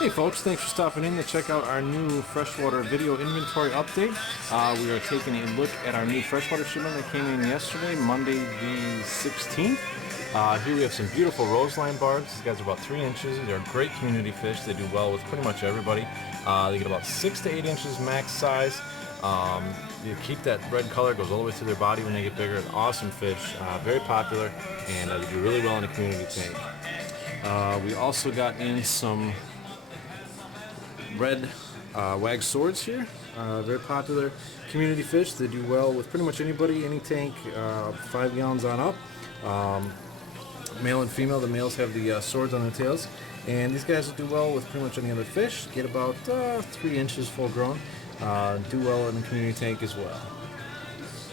Hey folks, thanks for stopping in to check out our new freshwater video inventory update. We are taking a look at our new freshwater shipment that came in yesterday, Monday the 16th. Here we have some beautiful roseline barbs. These guys are about 3 inches. They're great community fish. They do well with pretty much everybody. They get about 6 to 8 inches max size. You keep that red color, goes all the way through their body when they get bigger. An awesome fish, very popular, and they do really well in the community tank. We also got in some red wag swords here, very popular community fish. They do well with pretty much anybody, any tank, 5 gallons on up. Male and female, the males have the swords on their tails, and these guys will do well with pretty much any other fish. Get about 3 inches full grown, do well in the community tank as well.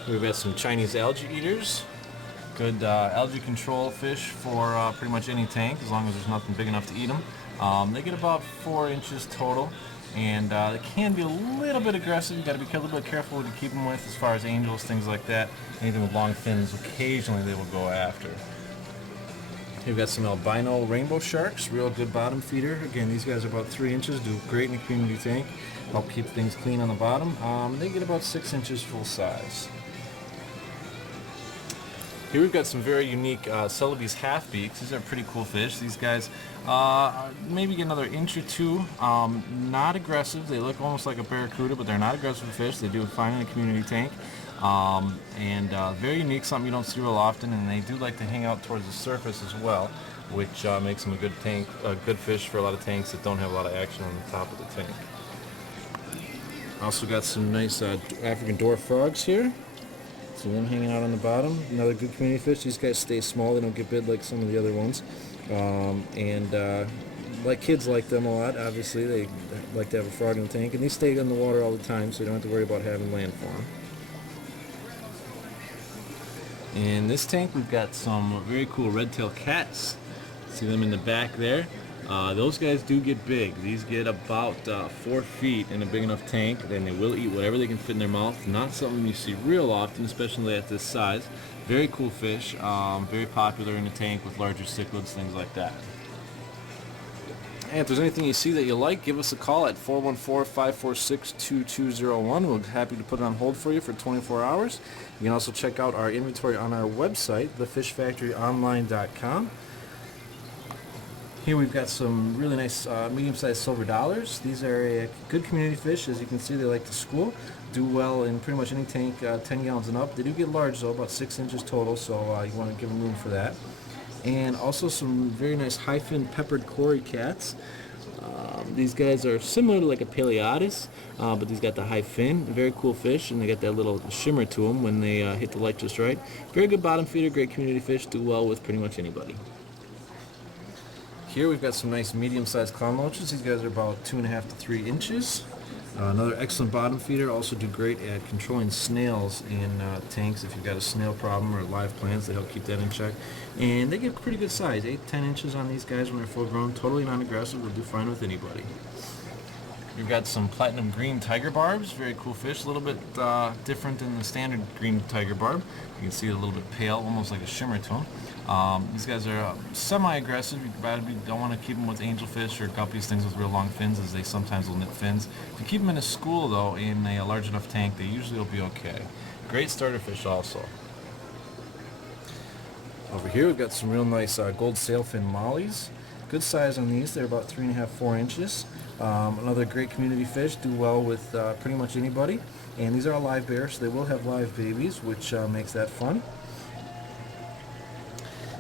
We've got some Chinese algae eaters, good algae control fish for pretty much any tank, as long as there's nothing big enough to eat them. They get about 4 inches total, and they can be a little bit aggressive. You got to be a little bit careful what you keep them with, as far as angels, things like that. Anything with long fins, occasionally they will go after. We've got some albino rainbow sharks, real good bottom feeder. Again, these guys are about 3 inches, do great in the community tank, help keep things clean on the bottom. They get about 6 inches full size. Here we've got some very unique Celebes half-beaks. These are pretty cool fish. These guys maybe get another inch or two. Not aggressive. They look almost like a barracuda, but they're not aggressive fish. They do fine in the community tank. Very unique, something you don't see real often, and they do like to hang out towards the surface as well, which makes them a good fish for a lot of tanks that don't have a lot of action on the top of the tank. Also got some nice African dwarf frogs here. See them hanging out on the bottom. Another good community fish. These guys stay small. They don't get big like some of the other ones. Like kids like them a lot. Obviously, they like to have a frog in the tank, and these stay in the water all the time, so you don't have to worry about having land for them. In this tank, we've got some very cool red-tailed cats. See them in the back there. Those guys do get big. These get about 4 feet in a big enough tank, and they will eat whatever they can fit in their mouth. Not something you see real often, especially at this size. Very cool fish, very popular in the tank with larger cichlids, things like that. And if there's anything you see that you like, give us a call at 414-546-2201. We're happy to put it on hold for you for 24 hours. You can also check out our inventory on our website, thefishfactoryonline.com. Here we've got some really nice medium-sized silver dollars. These are a good community fish. As you can see, they like to school, do well in pretty much any tank 10 gallons and up. They do get large though, about 6 inches total, so you want to give them room for that. And also some very nice high-fin peppered cory cats. These guys are similar to like a Paleotis, but these got the high fin. Very cool fish, and they got that little shimmer to them when they hit the light just right. Very good bottom feeder, great community fish, do well with pretty much anybody. Here we've got some nice medium-sized clown loaches. These guys are about 2.5 to 3 inches. Another excellent bottom feeder. Also do great at controlling snails in tanks. If you've got a snail problem or live plants, they help keep that in check. And they get pretty good size, 8 to 10 inches on these guys when they're full grown. Totally non-aggressive. They'll do fine with anybody. We've got some platinum green tiger barbs. Very cool fish. A little bit different than the standard green tiger barb. You can see a little bit pale, almost like a shimmer to them. These guys are semi-aggressive. You don't want to keep them with angelfish or guppies, things with real long fins, as they sometimes will nip fins. If you keep them in a school, though, in a large enough tank, they usually will be okay. Great starter fish also. Over here we've got some real nice gold sailfin mollies. Good size on these. They're about 3.5 to 4 inches. Another great community fish. Do well with pretty much anybody. And these are a live bear, so they will have live babies, which makes that fun.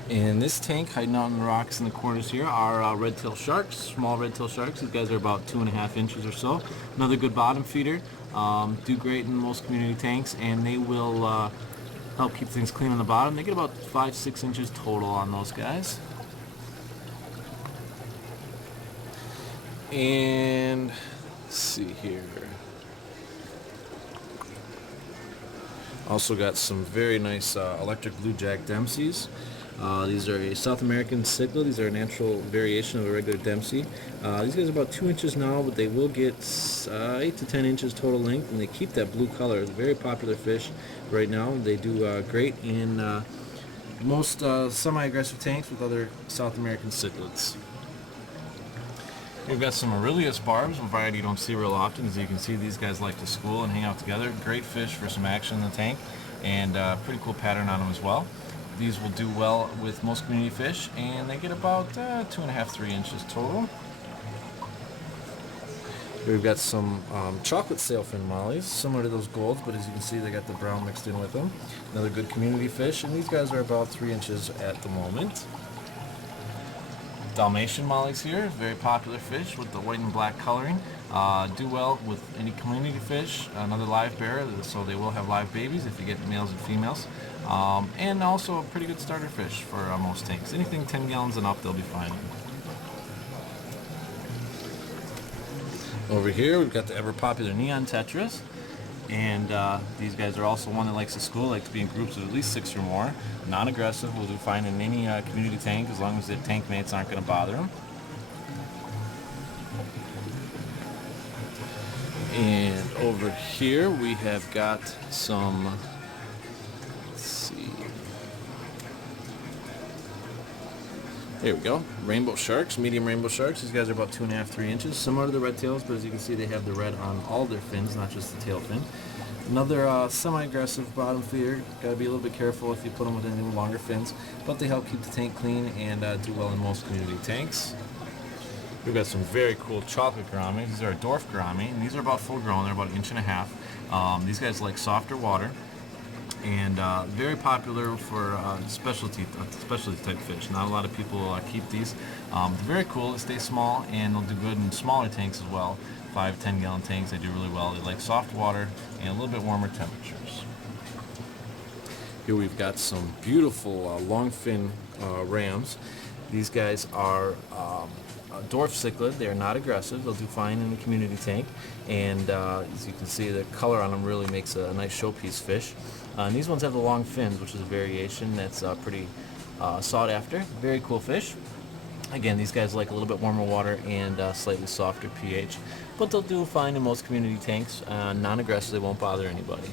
In this tank, hiding out in the rocks in the corners here, are red-tailed sharks, small red-tailed sharks. These guys are about 2.5 inches or so. Another good bottom feeder. Do great in most community tanks, and they will help keep things clean on the bottom. They get about 5 to 6 inches total on those guys. And let's see here. Also got some very nice electric blue jack Dempseys. These are a South American cichlid. These are a natural variation of a regular Dempsey. These guys are about 2 inches now, but they will get 8 to 10 inches total length, and they keep that blue color. It's a very popular fish right now. They do great in most semi-aggressive tanks with other South American cichlids. We've got some Aurelius barbs, a variety you don't see real often. As you can see, these guys like to school and hang out together. Great fish for some action in the tank, and pretty cool pattern on them as well. These will do well with most community fish, and they get about 2.5, 3 inches total. Here we've got some chocolate sailfin mollies, similar to those golds, but as you can see, they got the brown mixed in with them. Another good community fish, and these guys are about 3 inches at the moment. Dalmatian mollies here, very popular fish with the white and black coloring. Do well with any community fish, another live bearer, so they will have live babies if you get males and females. And also a pretty good starter fish for most tanks. Anything 10 gallons and up, they'll be fine. Over here, we've got the ever popular neon tetras. And these guys are also one that likes to school, like to be in groups of at least 6 or more. Non-aggressive, will do fine in any community tank as long as the tank mates aren't going to bother them. And over here we have got some, let's see, there we go, rainbow sharks, medium rainbow sharks. These guys are about 2.5, 3 inches, similar to the red tails, but as you can see, they have the red on all their fins, not just the tail fin. Another semi-aggressive bottom feeder. Got to be a little bit careful if you put them with any longer fins, but they help keep the tank clean and do well in most community tanks. We've got some very cool chocolate gourami. These are a dwarf gourami, and these are about full grown. They're about 1.5 inches. These guys like softer water, and very popular for specialty type fish. Not a lot of people keep these. They're very cool. They stay small, and they'll do good in smaller tanks as well. 5, 10 gallon tanks, they do really well. They like soft water and a little bit warmer temperatures. Here we've got some beautiful long fin rams. These guys are dwarf cichlid. They are not aggressive. They'll do fine in the community tank, and as you can see, the color on them really makes a nice showpiece fish. And these ones have the long fins, which is a variation that's pretty sought after. Very cool fish. Again, these guys like a little bit warmer water and slightly softer pH, but they'll do fine in most community tanks. Non-aggressive, they won't bother anybody.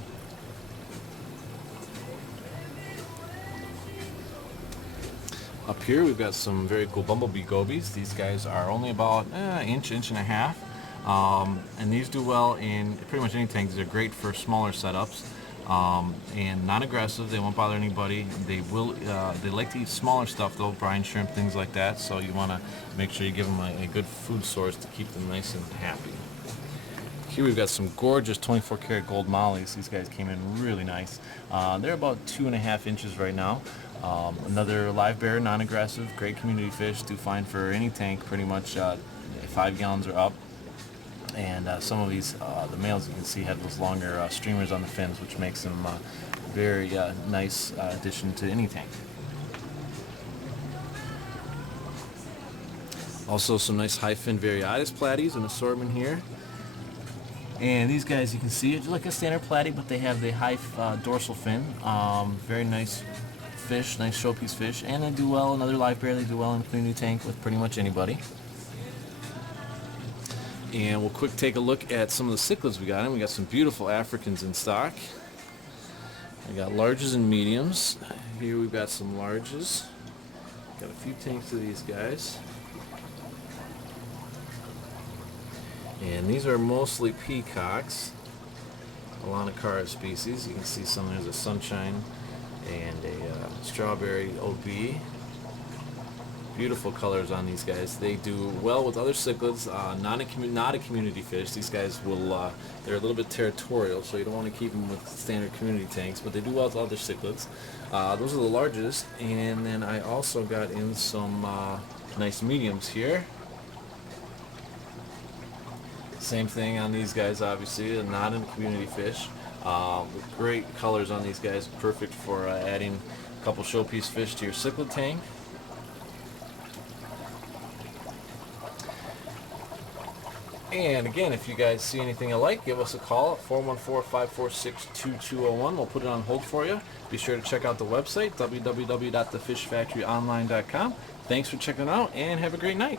Up here we've got some very cool bumblebee gobies. These guys are only about inch and a half, and these do well in pretty much any tank. These are great for smaller setups. And non-aggressive, they won't bother anybody. They like to eat smaller stuff though, brine shrimp, things like that, so you want to make sure you give them a good food source to keep them nice and happy. Here we've got some gorgeous 24 karat gold mollies. These guys came in really nice. They're about 2.5 inches right now. Another live bearer, non-aggressive, great community fish, do fine for any tank, pretty much 5 gallons or up. And some of these, the males you can see have those longer streamers on the fins, which makes them very nice addition to any tank. Also some nice high fin Variatus platies, an assortment here. And these guys you can see, it's like a standard platy, but they have the high dorsal fin. Very nice fish, nice showpiece fish, and they do well, another live bear, they do well in a community tank with pretty much anybody. And we'll quick take a look at some of the cichlids we got in. We got some beautiful Africans in stock. We got larges and mediums. Here we've got some larges. Got a few tanks of these guys. And these are mostly peacocks, Alanacara species. You can see some, there's a sunshine and a strawberry OB. Beautiful colors on these guys. They do well with other cichlids, not a community fish. These guys will, they're a little bit territorial, so you don't want to keep them with standard community tanks, but they do well with other cichlids. Those are the largest, and then I also got in some nice mediums here. Same thing on these guys, obviously, not in community fish. Great colors on these guys, perfect for adding a couple showpiece fish to your cichlid tank. And again, if you guys see anything you like, give us a call at 414-546-2201. We'll put it on hold for you. Be sure to check out the website, www.thefishfactoryonline.com. Thanks for checking out, and have a great night.